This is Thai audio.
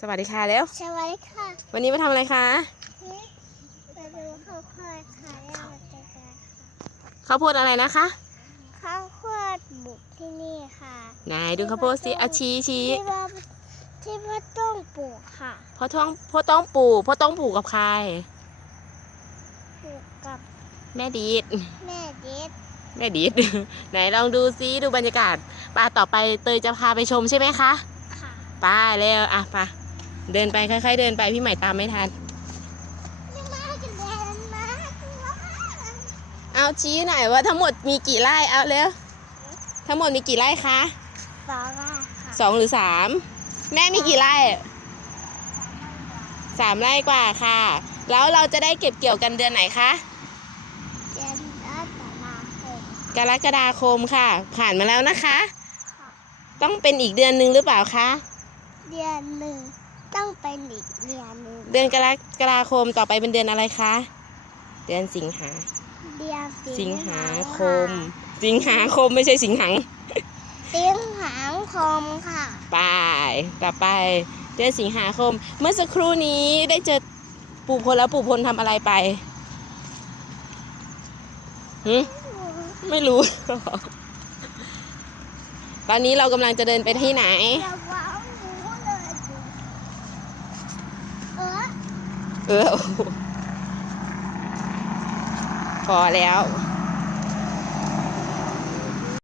สวัสดีค่ะแล้ว สวัสดีค่ะวันนี้มาทำอะไรคะนี่มาดูข้าวโพดค่ะแล้วเราจะกันข้าวโพดอะไรนะคะ ข้าวโพดบุกที่นี่ค่ะไหนดูข้าวโพดสิอาชี้ชี้ที่ว่าที่พ่อต้องปลูกค่ะพ่อท้องพ่อต้องปลูกพ่อต้องปลูกกับใครปลูกกับแม่ดีดแม่เด็ดแม่ดีดไหนลองดูซิดูบรรยากาศป่าต่อไปเตยจะพาไปชมใช่ไหมคะ ค่ะไป้าเร็วอะไป่ เดินไปค่อยๆเดินไปพี่ใหม่ตามไม่ทันไม่มาจะเดินมาตัวเอาชี้หน่อยว่าทั้งหมดมีกี่ไร่เอาเร็วทั้งหมดมีกี่ไร่คะสองอะค่ะสองหรือสามแม่มีกี่ไร่สามไร่กว่าค่ะ แล้วเราจะได้เก็บเกี่ยวกันเดือนไหนคะเดือนละตลาคมกรกฎาคมค่ะ ผ่านมาแล้วนะคะค่ะต้องเป็นอีกเดือนหนึ่งหรือเปล่าคะ เดือนหนึ่ง ต้องเป็นอีกเดือนหนึ่งเดือนกรกฎาคมต่อไปเป็นเดือนอะไรคะ เดือนสิงหา เดือนสิงหาคม สิงหาคมไม่ใช่สิงหังสิงหาคมค่ะ ไปต่อไป เดือนสิงหาคม เมื่อสักครู่นี้ได้เจอปู่พลแล้วปู่พลทำอะไรไปหึไม่รู้ ตอนนี้เรากำลังจะเดินไปที่ไหนระวังหนูเลยเออ เออ พอแล้ว